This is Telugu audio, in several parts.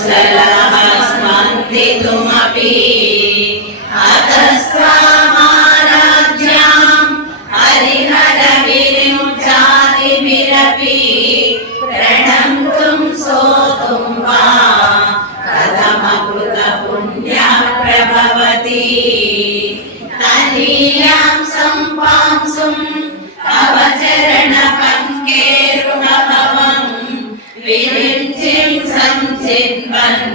कुशलः स्पन्दितुमपि अतस्त्वामाराध्याम् हरिहरविरिञ्चादिभिरपि प्रणन्तुं सोतुं वा कथमकृतपुण्यः प्रभवति तनीयां सम्पांसुम् तव चरणपङ्केरुणभवम् विरिञ्चिं सञ्चिन्वन्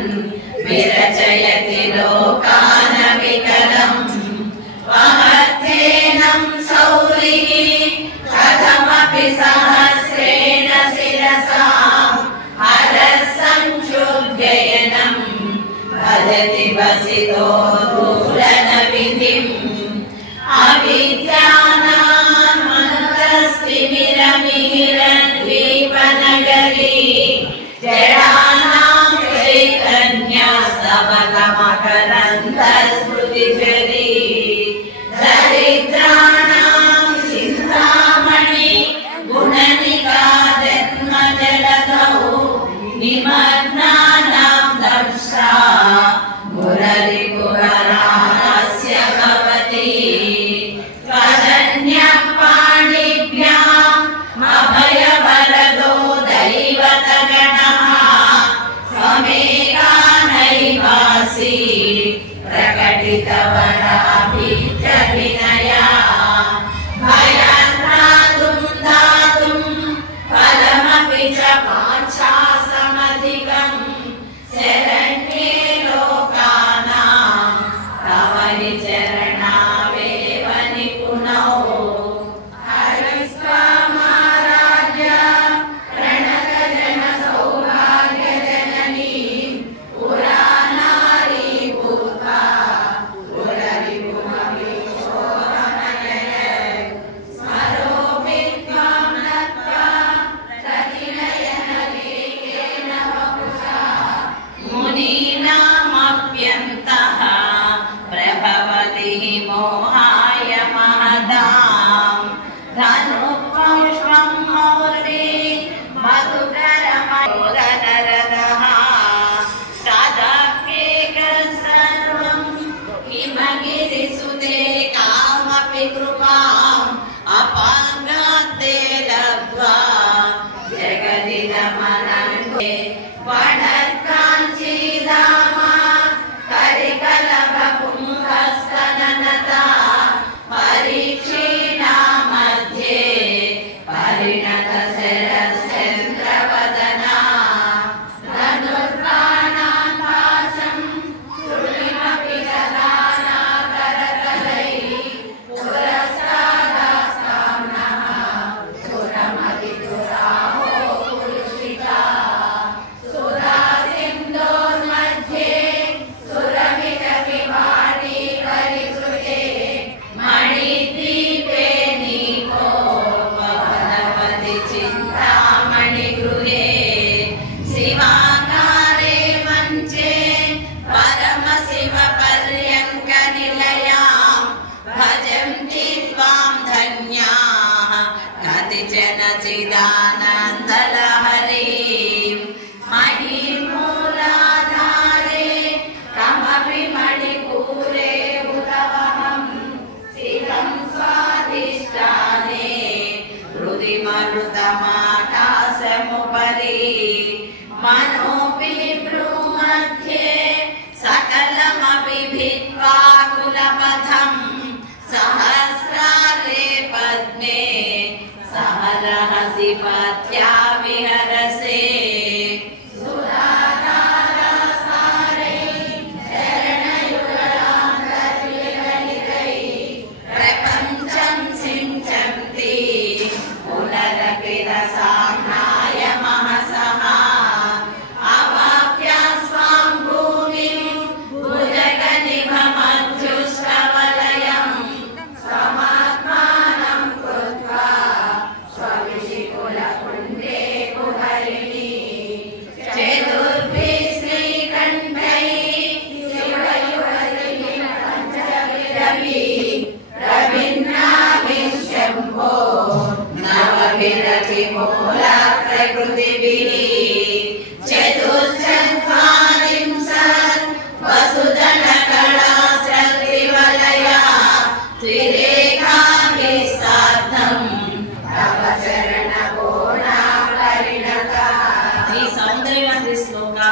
विरचयति लोकानविकलम् वहत्येनं सौरिः कथमपि सहस्रेण शिरसा हरः संक्षुभ्ययनम् भजति वसितो दूरनविधिम् अविद्यानामन्तस्तिमिरमिहिरद्वीपनगरी जडानां चैतन्या स्तवकमकरन्दस्मृतिझरी दरिद्राणां चिन्तामणि गुणनिका जन्मजलधौ निमग्नानां दंशा मुररिपुराणस्य भवति त्वदन्यपाणिभ्याम् अभयवरदो दैवतगणः त्वमेकानैवासि प्रकटितवराभिजविनया भयत्रातुं दातुं फलमपि च वाञ्छासमधिकम्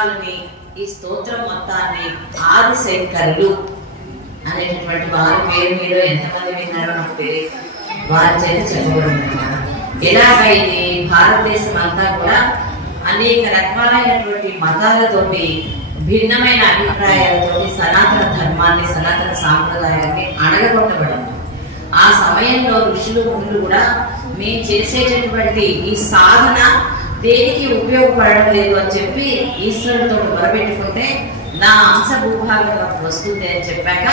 మంత్రాలని ఈ స్తోత్రం మొత్తాన్ని ఆదిశంకరులు అనేటటువంటి వారి పేరు మీద ఎంతమంది విన్నారో నాకు తెలియదు, వారి చేత చెప్పబడింది అన్నమాట. ఎలాగైతే భారతదేశం అంతా కూడా అనేక రకాలైనటువంటి మతాలతోటి భిన్నమైన అభిప్రాయాలతోటి సనాతన ధర్మాన్ని సనాతన సాంప్రదాయాన్ని అణగగొట్టబడింది. ఆ సమయంలో ఋషులు మునులు కూడా మేము చేసేటటువంటి ఈ సాధన దేనికి ఉపయోగపడడం లేదు అని చెప్పి ఈశ్వరుడితో మొరపెట్టుకుంటే నా అంశ భూభాగంలో వస్తుంది అని చెప్పాక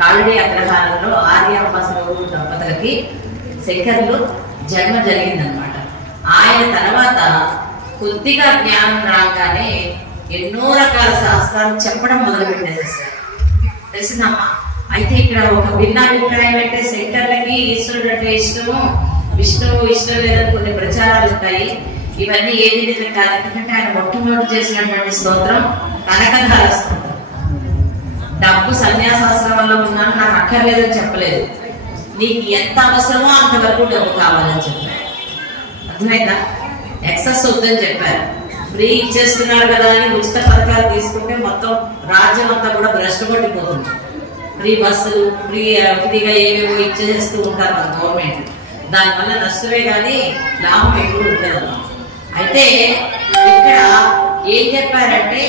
కాళీ అగ్రహారంలో ఆర్యాపాసరావు దంపతులకి శంకరులు జన్మ జరిగిందనమాట. ఆయన తర్వాత కొద్దిగా జ్ఞానం రాగానే ఎన్నో రకాల శాస్త్రాలు చెప్పడం మొదలుపెట్టేసేసారు. తెలిసిందమ్మా. అయితే ఇక్కడ ఒక భిన్నాభిప్రాయం అంటే శంకర్లకి ఈశ్వరుడు అంటే ఇష్టము, విష్ణువు ఇష్టం లేదని కొన్ని ప్రచారాలు ఉంటాయి. ఇవన్నీ ఏది నిజం కాదు. ఎందుకంటే ఆయన మొట్టమొదటి చేసినటువంటి స్తోత్రం కనకధార స్తోత్రం. డబ్బు సన్యాసాశ్రమంలో ఉన్నాను నాకు అక్కర్లేదని చెప్పలేదు, నీకు ఎంత అవసరమో అంతవరకు డబ్బు కావాలని చెప్పారు. అర్థమైందా? ఎక్సెస్ వద్దని చెప్పారు. ఫ్రీ ఇచ్చేస్తున్నారు కదా అని ఉచిత పథకాలు తీసుకుంటే మొత్తం రాజ్యం అంతా కూడా భ్రష్టు పట్టిపోతుంది. ఫ్రీ బస్సులు ఫ్రీగా ఏవేవో ఇచ్చేస్తూ ఉంటారు మన గవర్నమెంట్. దానివల్ల నష్టమే కానీ లాభం ఎక్కువ ఉండదు. అయితే ఇక్కడ ఏం చెప్పారంటే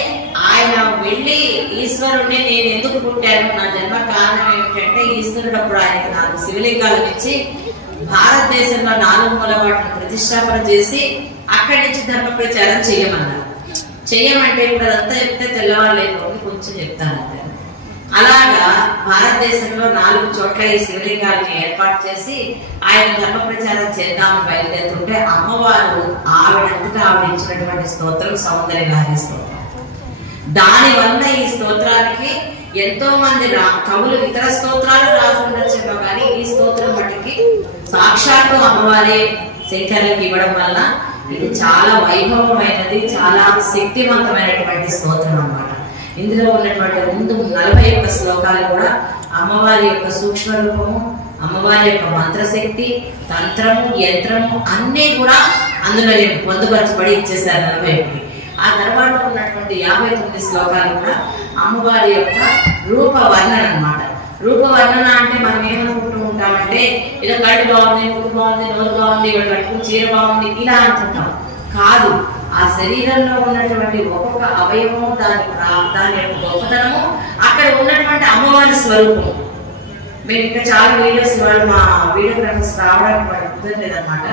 ఆయన వెళ్ళి ఈశ్వరుడిని నేను ఎందుకు పుట్టాను, నా జన్మ కారణం ఏమిటంటే ఈశ్వరుడు అప్పుడు ఆయనకి 4 శివలింగాలు ఇచ్చి భారతదేశంలో 4 మూల వాటిని ప్రతిష్టాపన చేసి అక్కడి నుంచి ధర్మ ప్రచారం చేయమన్నారు. చెయ్యమంటే ఇప్పుడు అదంతా చెప్తే తెల్లవారులేకపోతే కొంచెం చెప్తాను. అలాగా భారతదేశంలో 4 చోట్ల ఈ శివలింగాన్ని ఏర్పాటు చేసి ఆయన ధర్మ ప్రచారం చేద్దామని బయలుదేరుతుంటే అమ్మవారు ఆవిడంతటా ఆవిడ ఇచ్చినటువంటి స్తోత్రం సౌందర్యలహరి స్తోత్రం. దానివల్ల ఈ స్తోత్రానికి ఎంతో మంది కవులు ఇతర స్తోత్రాలు రాసి ఉండొచ్చేమో కానీ ఈ స్తోత్రం మట్టికి సాక్షాత్తు అమ్మవారే శంకరులకు ఇవ్వడం వల్ల ఇది చాలా వైభవమైనది, చాలా శక్తివంతమైనటువంటి స్తోత్రం అన్నమాట. ఇందులో ఉన్నటువంటి ముందు 41 శ్లోకాలు కూడా అమ్మవారి యొక్క సూక్ష్మ రూపము, అమ్మవారి యొక్క మంత్రశక్తి, తంత్రము, యంత్రము అన్నీ కూడా అందులో పొందుపరచబడి ఇచ్చేసారు 41. ఆ తర్వాత ఉన్నటువంటి 59 శ్లోకాలు కూడా అమ్మవారి యొక్క రూప వర్ణన అన్నమాట. రూప వర్ణన అంటే మనం ఏమనుకుంటూ ఉంటామంటే ఇలా కళ్ళు బాగుంది, ముక్కు బాగుంది, నోరు బాగుంది, ఇవాళ కట్టుకుని చీర బాగుంది ఇలా అనుకుంటాం. కాదు, ఆ శరీరంలో ఉన్నటువంటి ఒక్కొక్క అవయవము దాని యొక్క గొప్పతనము అక్కడ ఉన్నటువంటి అమ్మవారి స్వరూపం. మేము ఇంకా చాలా వీడియోస్ ఇవాళ మా వీడియోగ్రాఫర్స్ రావడానికి కుదరలేదన్నమాట.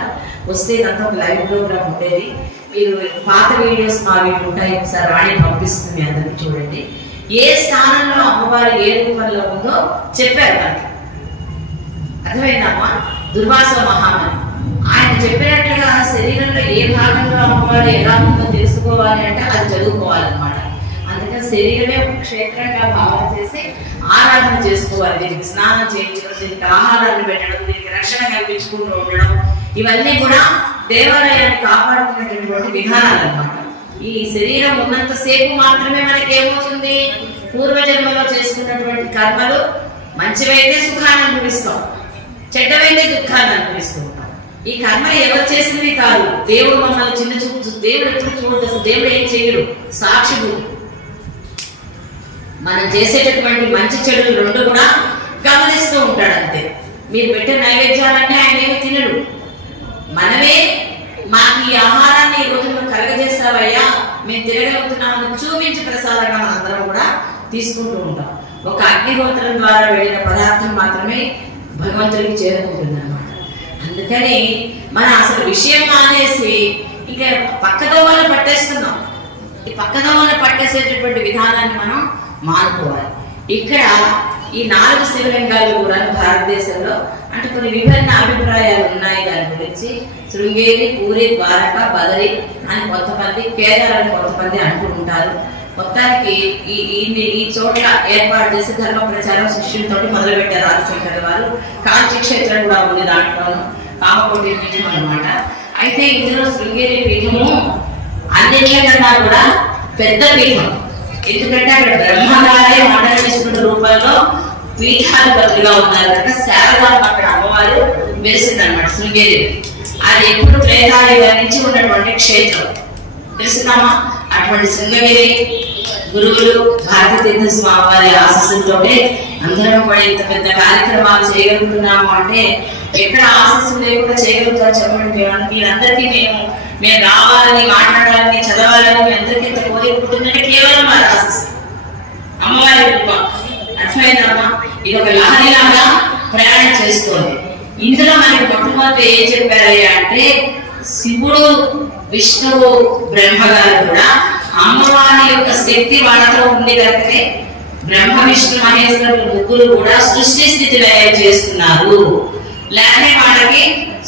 వస్తే ఇదంతా ఒక లైవ్ ప్రోగ్రామ్ ఉండేది. మీరు పాత వీడియోస్ మా వీడియో ఉంటాయి, ఒకసారి రాణి పంపిస్తుంది అందరికి చూడండి. ఏ స్థానంలో అమ్మవారు ఏ రూపంలో ఉందో చెప్పారు మనకి. అర్థమైందమ్మా? దుర్వాస మహామని ఆయన చెప్పినట్లుగా శరీరంలో ఏ భాగంలో అమ్మవారు ఎలా ఉందో తెలుసుకోవాలి అంటే అది చదువుకోవాలన్నమాట. అందుకని శరీరమే ఒక క్షేత్రంగా భావన చేసి ఆరాధన చేసుకోవాలి. దీనికి స్నానం చేయించడం, దీనికి ఆహారాన్ని పెట్టడం, దీనికి రక్షణ కల్పించుకుంటూ ఉండడం, ఇవన్నీ కూడా దేవాలయాన్ని కాపాడుతున్నటువంటి విధానాలు అన్నమాట. ఈ శరీరం ఉన్నంతసేపు మాత్రమే మనకి ఏమవుతుంది, పూర్వజన్మలో చేసుకున్నటువంటి కర్మలు మంచివైతే సుఖాన్ని అనుభవిస్తాం, చెడ్డవైతే దుఃఖాన్ని అనుభవిస్తూ ఉంటాం. ఈ కర్మలు ఎవరు చేసినవి కాదు, దేవుడు మమ్మల్ని చిన్న చూపు, దేవుడు ఎప్పుడు చూడదు, దేవుడు ఏం చేయడు, సాక్షి. మనం చేసేటటువంటి మంచి చెడులు రెండు కూడా గమనిస్తూ ఉంటాడు అంతే. మీరు పెట్టే నైవేద్యాలన్నీ ఆయన ఏమి తినడు, మనమే మాకు ఈ ఆహారాన్ని ఈ రోజు నువ్వు కలగజేస్తావయ్యా, మేము తిరగలుగుతున్నామని చూపించి ప్రసాదంగా మనందరం కూడా తీసుకుంటూ ఉంటాం. ఒక అగ్నిహోత్రం ద్వారా వెళ్ళిన పదార్థం మాత్రమే భగవంతుడికి చేరుకుంటుంది అన్నమాట. అందుకని మనం అసలు విషయం మానేసి ఇంకా పక్కదోవలు పట్టేస్తున్నాం. ఈ పక్కదోవలు పట్టేసేటటువంటి విధానాన్ని మనం మానుకోవాలి. ఇక్కడ ఈ 4 శివలింగాలు కూడా భారతదేశంలో అంటే కొన్ని విభిన్న అభిప్రాయాలు ఉన్నాయి దాని గురించి. శృంగేరి, పూరి, ద్వారక, బదరి అని కొంతమంది, కేదార్ అని కొంతమంది అంటూ ఉంటారు. మొత్తానికి ఈ చోట్ల ఏర్పాటు చేసి ధర్మ ప్రచారం శిష్యులతో మొదలు పెట్టారు ఆదిశంకర్ వారు. కాంచి క్షేత్రం కూడా ఉంది దాంట్లోనూ, కామకోటి పీఠం అనమాట. అయితే ఇందులో శృంగేరి పీఠము అన్నింటికన్నా కూడా పెద్ద పీఠం. ఎందుకంటే అక్కడ బ్రహ్మగారే మండల విష్ణుడు రూపంలో పీఠాధిపతులుగా ఉన్నారు కనుక శారదాంబ అక్కడ అమ్మవారు వెలిసింది అనమాట శృంగేరి. అది ఎప్పుడు త్రేతాయుగం నుంచి ఉన్నటువంటి క్షేత్రం. తెలుసుకున్నామా? అటువంటి శృంగగిరి గురువులు భారతీతీర్థ స్వామి వారి ఆశీస్సులతోటే అందరం కూడా ఇంత పెద్ద కార్యక్రమాలు చేయగలుగుతున్నాము అంటే ఎక్కడ ఆశీస్సులు లేకుండా చేయగలుగుతారు చెప్పండి. మీరందరికీ మేము రావాలని, మాట్లాడాలని, చదవాలని మీ అందరికీ ఎంత కోరుకుంటుందంటే కేవలం వారి ఆశీస్సు, అమ్మవారి కృప. అర్థమైందమ్మా? ఇది ఒక లహరిలాగా ప్రయాణం చేసుకోండి. ఇందులో మనకి మొట్టమొదటి ఏం చెప్పారయ్యా అంటే శివుడు, విష్ణువు, బ్రహ్మగారు కూడా అమ్మవారి యొక్క శక్తి వాళ్ళతో ఉంది కనుకనే బ్రహ్మ, విష్ణు, మహేశ్వరుడు ముగ్గురు కూడా సృష్టి స్థితి లయం చేస్తున్నారు. లేకపోతే వాళ్ళకి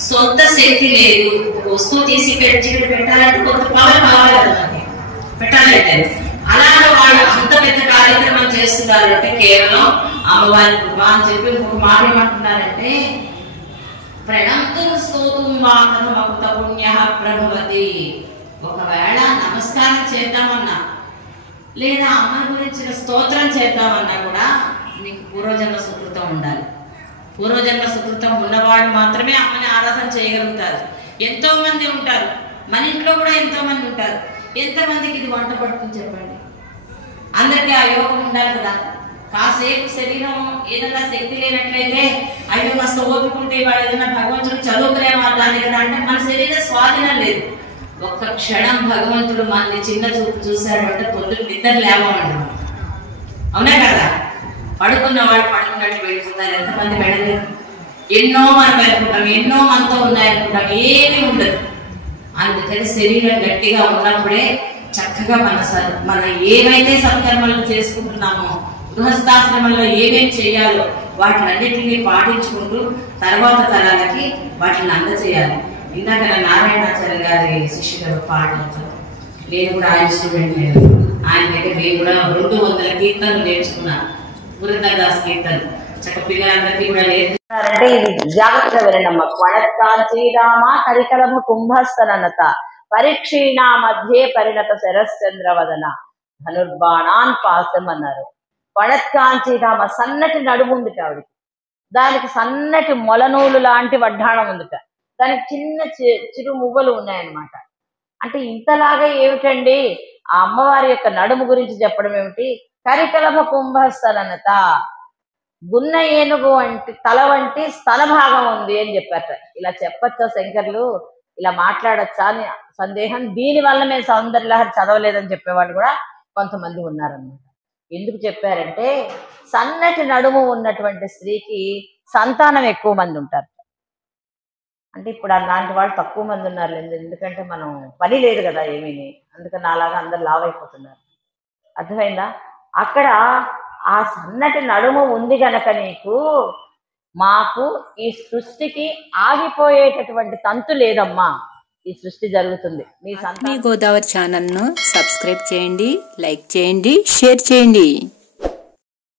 సొంత శక్తి లేదు. వస్తువు తీసి పెట్టాలంటే కొంత పవర్ కావాలి కదా మనకి, పెట్టాలంటే అలాగే వాళ్ళు అంత పెద్ద కార్యక్రమం చేస్తున్నారు అంటే కేవలం అమ్మవారి కృప అని చెప్పి ఇంకొక మాట ఏమంటున్నారంటే ప్రణంతు స్తోతుం వాకనమకుత పుణ్యః ప్రభవతి. ఒకవేళ నమస్కారం చేద్దామన్నా లేదా అమ్మని గురించిన స్తోత్రం చేద్దామన్నా కూడా నీకు పూర్వజన్మ సుకృతం ఉండాలి. పూర్వజన్మ సుకృతం ఉన్నవాడు మాత్రమే అమ్మని ఆరాధన చేయగలుగుతారు. ఎంతో మంది ఉంటారు, మన ఇంట్లో కూడా ఎంతో మంది ఉంటారు. ఎంతమందికి ఇది వంట పడుతుంది చెప్పండి? అందరికీ ఆ యోగం ఉండాలి కదా. కాసేపు శరీరం ఏదైనా శక్తి లేనట్లయితే అయ్యో కాస్త ఓపుకుంటే వాడు ఏదైనా భగవంతుడు చదువుకునేమో దాన్ని కదా అంటే మన శరీరం స్వాధీనం లేదు. ఒక్క క్షణం భగవంతుడు మనని చిన్న చూపు చూశాడు అంటే పొద్దుకు నిద్ర లేవమండి. అవునా కదా? పడుకున్న వాడు పడుకున్నట్టు వెళ్ళిపోతారు. ఎంతమంది వెళ్ళలేరు. ఎన్నో మనం వెళ్ళుకుంటాం, ఎన్నో మనతో ఉన్నాయనుకుంటాం, ఏమీ ఉండదు. అందుకని శరీరం గట్టిగా ఉన్నప్పుడే చక్కగా మన ఏవైతే సత్కర్మలు చేసుకుంటున్నామో, గృహస్థాశ్రమంలో ఏమేమి చేయాలో వాటినన్నిటినీ పాటించుకుంటూ తర్వాత తరాలకి వాటిని అందజేయాలి. ఇందాక నారాయణాచార్య గారి శిష్యుడు పాటించారు. నేను కూడా ఆయన స్టూడెంట్, ఆయన దగ్గర నేను కూడా 200 కీర్తనలు నేర్చుకున్నాను. పురంధరదాస్ కీర్తనలు చక్క పిల్లలందరికీ కూడా నేర్చుకున్నారంటే ఇది జాగ్రత్తగా వినండమ్మ. క్వణత్కాంచీరామ కరికలభ కుంభస్థనత పరీక్షీణా మధ్యే పరిణత శరశ్చంద్రవదన ధనుర్బాణాన్ పాసం అన్నారు. క్వణత్కాంచీరామ సన్నటి నడుము ఉంది ఆవిడికి, దానికి సన్నటి మొలనూలు లాంటి వడ్డాణం ఉందిట, దానికి చిన్న చిరు మువ్వలు ఉన్నాయన్నమాట. అంటే ఇంతలాగా ఏమిటండి ఆ అమ్మవారి యొక్క నడుము గురించి చెప్పడం ఏమిటి? కరికలభ కుంభస్థనత, గున్న ఏనుగు వంటి తల వంటి స్థల భాగం ఉంది అని చెప్పారట. ఇలా చెప్పచ్చా శంకర్లు? ఇలా మాట్లాడచ్చా అని సందేహం. దీనివల్ల మేము సౌందర్యలహరి చదవలేదని చెప్పేవాళ్ళు కూడా కొంతమంది ఉన్నారన్నమాట. ఎందుకు చెప్పారంటే సన్నటి నడుము ఉన్నటువంటి స్త్రీకి సంతానం ఎక్కువ మంది ఉంటారు. అంటే ఇప్పుడు అలాంటి వాళ్ళు తక్కువ మంది ఉన్నారు. ఎందుకంటే మనం పని లేదు కదా ఏమీ, అందుకని అలాగా అందరు లావ్ అయిపోతున్నారు. అర్థమైందా? అక్కడ ఆ సన్నటి నడుము ఉంది గనక నీకు మాకు ఈ సృష్టికి ఆగిపోయేటటువంటి తంతు లేదమ్మా, ఈ సృష్టి జరుగుతుంది. మీ గోదావరి ఛానల్ను సబ్స్క్రైబ్ చేయండి, లైక్ చేయండి, షేర్ చేయండి.